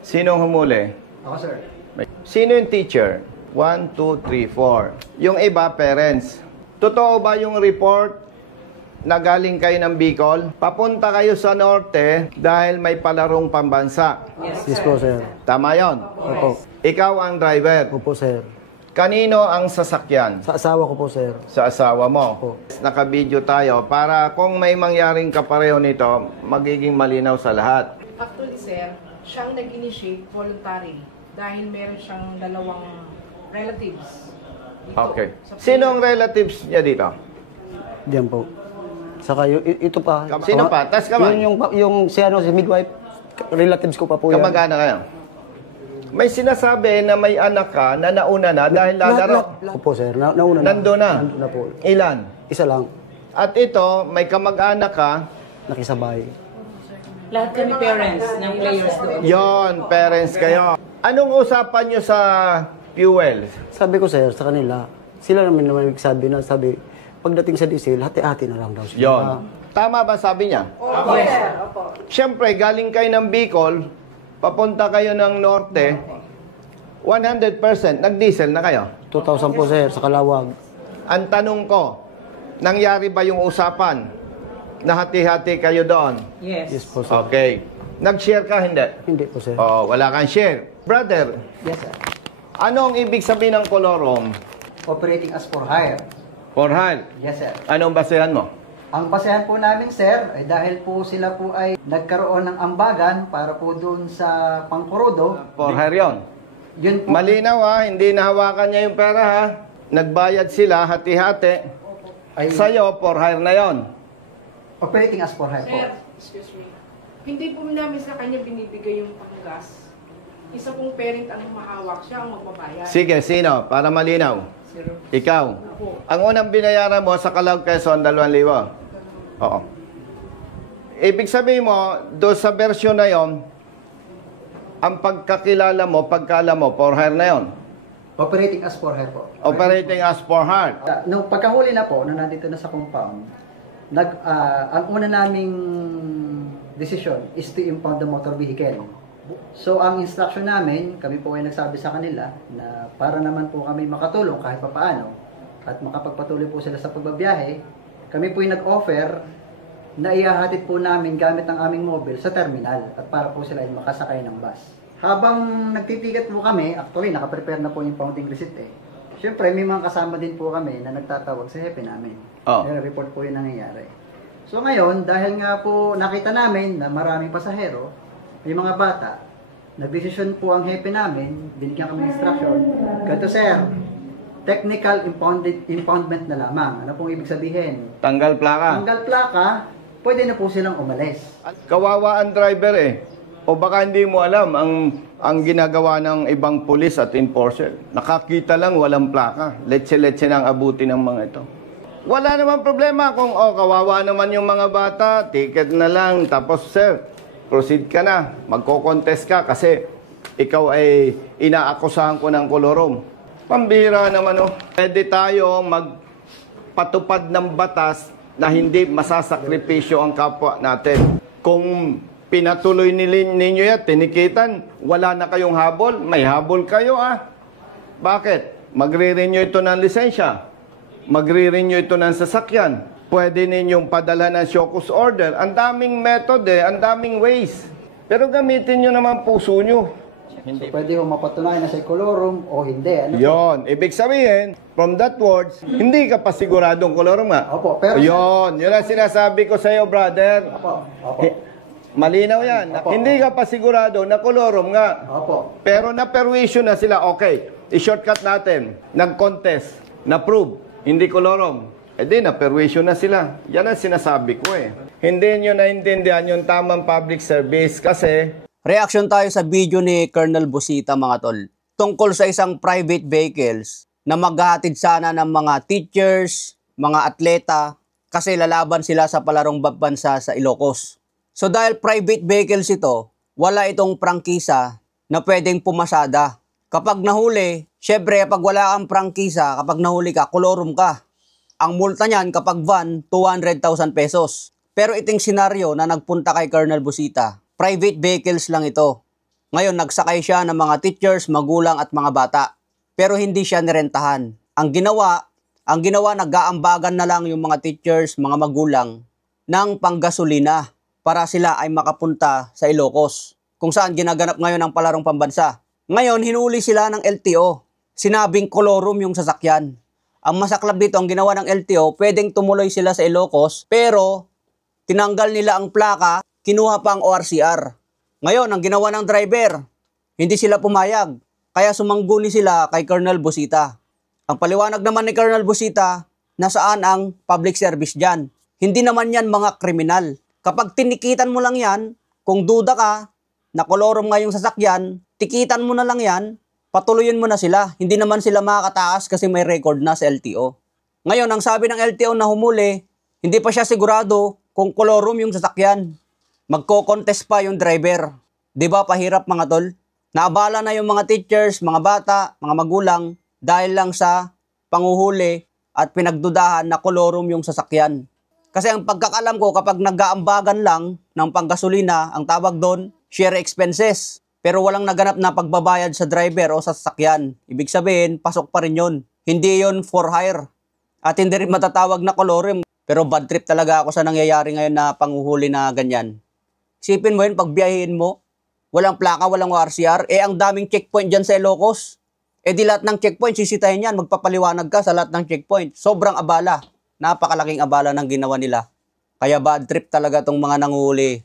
Sinong humuli? Ako, sir. Sino yung teacher? 1, 2, 3, 4. Yung iba, parents. Totoo ba yung report na galing kayo ng Bicol? Papunta kayo sa norte dahil may palarong pambansa. Yes po, sir. Tama yon? Opo. Ikaw ang driver. Opo, sir. Kanino ang sasakyan? Sa asawa ko po, sir. Sa asawa mo. Opo. Nakabidyo tayo para kung may mangyaring kapareho nito, magiging malinaw sa lahat. Actually, sir, siyang nag-initiate voluntary dahil meron siyang dalawang relatives dito. Okay. Sa Sino ang relatives niya dito? Diyan po. Saka ito pa. Sino pa? Tas kamay. Yung si midwife, relatives ko pa po yan. Kamag-anak kayo? May sinasabi na may anak ka na nauna na dahil lalaro. Opo, sir. Nauna na. Nandun na? Nandun na po. Ilan? Isa lang. At ito, may kamag-anak ka. Nakisabay. Lahat kami parents ng players doon. Yon, parents kayo. Anong usapan nyo sa fuel? Sabi ko, sir, sa kanila, sila naman nagsabi na, pagdating sa diesel, hati-hati na lang daw sila. Yon. Tama ba sabi niya? Opo, sir. Opo. Siyempre, galing kayo ng Bicol, papunta kayo ng Norte, 100% nag-diesel na kayo. 2,000 po, sir, sa Kalawag. Ang tanong ko, nangyari ba yung usapan na hati-hati kayo doon? Yes. Yes po, sir. Okay. Nag-share ka, hindi? Hindi po, sir. Oh, wala kang share. Brother, Yes, sir. ano ang ibig sabihin ng kolorom? Operating as for hire. For hire. Yes, sir. Anong basehan mo? Ang basehan po namin, sir, ay dahil po sila po ay nagkaroon ng ambagan para po doon sa Pangkurodo. For hire yun. Yun po. Malinaw ha, hindi nahawakan niya yung pera ha. Nagbayad sila, hati-hati. Ay, Sa'yo, for hire na yon. operating as for hire po. Sir, excuse me. Hindi po namin sa kanya binibigay yung panggas. Isa pong parent ang humahawak, siya ang magbabayad. Sige, sino? Para malinaw. Ikaw. Ang unang binayaran mo sa Calao, Quezon, 2,000. Oo. Ibig sabihin mo, doon sa version na yon, ang pagkakilala mo, pagkala mo, for hire na yon. Operating as for hire po. Operating as for hire. Nung pagkahuli na po, nung nandito na sa compound, ang una naming decision is to impound the motor vehicle. So, ang instruction namin, kami po ay nagsabi sa kanila na para naman po kami makatulong kahit papaano at makapagpatuloy po sila sa pagbabiyahe, kami po ay nag-offer na ihahatid po namin gamit ang aming mobile sa terminal at para po sila ay makasakay ng bus. Habang nagtitiket po kami, actually nakaprepare na po yung impounding receipt eh. Siyempre, may mga kasama din po kami na nagtatawag sa hepe namin. Oh. Report po yung nangyayari. So ngayon, dahil nga po nakita namin na maraming pasahero, may mga bata, nagdesisyon po ang hepe namin, binigyan kami ng instruction, ganito sir, technical impoundment na lamang. Ano pong ibig sabihin? Tanggal plaka. Tanggal plaka, pwede na po silang umalis. Kawawa ang driver eh. O baka hindi mo alam ang ginagawa ng ibang pulis at enforcer. Nakakita lang, walang plaka. Letse-letse nang abuti ng mga ito. Wala naman problema kung kawawa naman yung mga bata, ticket na lang, tapos sir, proceed ka na, magko-contest ka kasi ikaw ay inaakusahan ko ng kolorom. Pambihira naman Pwede tayo magpatupad ng batas na hindi masasakripisyo ang kapwa natin. Kung pinatuloy ninyo yan, tinikitan, wala na kayong habol, may habol kayo Bakit? Magre-renew ito ng lisensya. Magre-renew ito ng sasakyan. Pwede ninyong padala ng show cause order. Ang daming method ang daming ways. Pero gamitin nyo naman puso nyo. So, pwede ho mapatunayan na sa kolorum o hindi. Ano po? Yon, ibig sabihin, from that words, hindi ka pa siguradong kolorum nga. Opo, pero... Yun ang sinasabi ko sa iyo, brother. Opo, opo. Malinaw yan. Opo. Hindi ka pa sigurado na kolorum nga. Opo. Pero na-perwisyo na sila, okay, i-shortcut natin. Nag-contest, na-prove, hindi kolorum. Di, na-perwisyo na sila. Yan ang sinasabi ko Hindi nyo naintindihan yung tamang public service kasi... Reaction tayo sa video ni Colonel Busita mga tol. Tungkol sa isang private vehicles na maghahatid sana ng mga teachers, mga atleta, kasi lalaban sila sa palarong bansa sa Ilocos. So dahil private vehicles ito, wala itong prangkisa na pwedeng pumasada. Kapag nahuli, syempre kapag wala kang prangkisa, kapag nahuli ka, kolorum ka. Ang multa niyan kapag van, 200,000 pesos. Pero iting senaryo na nagpunta kay Colonel Busita, private vehicles lang ito. Ngayon, nagsakay siya ng mga teachers, magulang at mga bata. Pero hindi siya nirentahan. Ang ginawa, nag-aambagan na lang yung mga teachers, mga magulang ng panggasolina para sila ay makapunta sa Ilocos, kung saan ginaganap ngayon ang palarong pambansa. Ngayon, hinuli sila ng LTO. Sinabing kolorum yung sasakyan. Ang masaklap dito, ang ginawa ng LTO, pwedeng tumuloy sila sa Ilocos, pero tinanggal nila ang plaka, kinuha pa ang ORCR. Ngayon, ang ginawa ng driver, hindi sila pumayag. Kaya sumangguni sila kay Colonel Busita. Ang paliwanag naman ni Colonel Busita, nasaan ang public service dyan? Hindi naman yan mga kriminal. Kapag tinikitan mo lang yan, kung duda ka na kolorum nga yung sasakyan, tikitan mo na lang yan, patuloyin mo na sila. Hindi naman sila makakataas kasi may record na sa LTO. Ngayon, ang sabi ng LTO na humuli, hindi pa siya sigurado kung kolorum yung sasakyan. Magko-contest pa yung driver. Di ba pahirap mga tol? Naabala na yung mga teachers, mga bata, mga magulang dahil lang sa panguhuli at pinagdudahan na kolorum yung sasakyan. Kasi ang pagkakalam ko, kapag nag-aambagan lang ng panggasolina, ang tawag doon, share expenses. Pero walang naganap na pagbabayad sa driver o sa sasakyan. Ibig sabihin, pasok pa rin yun. Hindi yun for hire. At hindi rin matatawag na kolorum. Pero bad trip talaga ako sa nangyayari ngayon na panguhuli na ganyan. Isipin mo yun, pagbiyahin mo, walang plaka, walang ORCR, ang daming checkpoint dyan sa Ilocos. Di lahat ng checkpoint, sisitahin yan, magpapaliwanag ka sa lahat ng checkpoint. Sobrang abala. Napakalaking abala ng ginawa nila. Kaya bad trip talaga tong mga nanguhuli.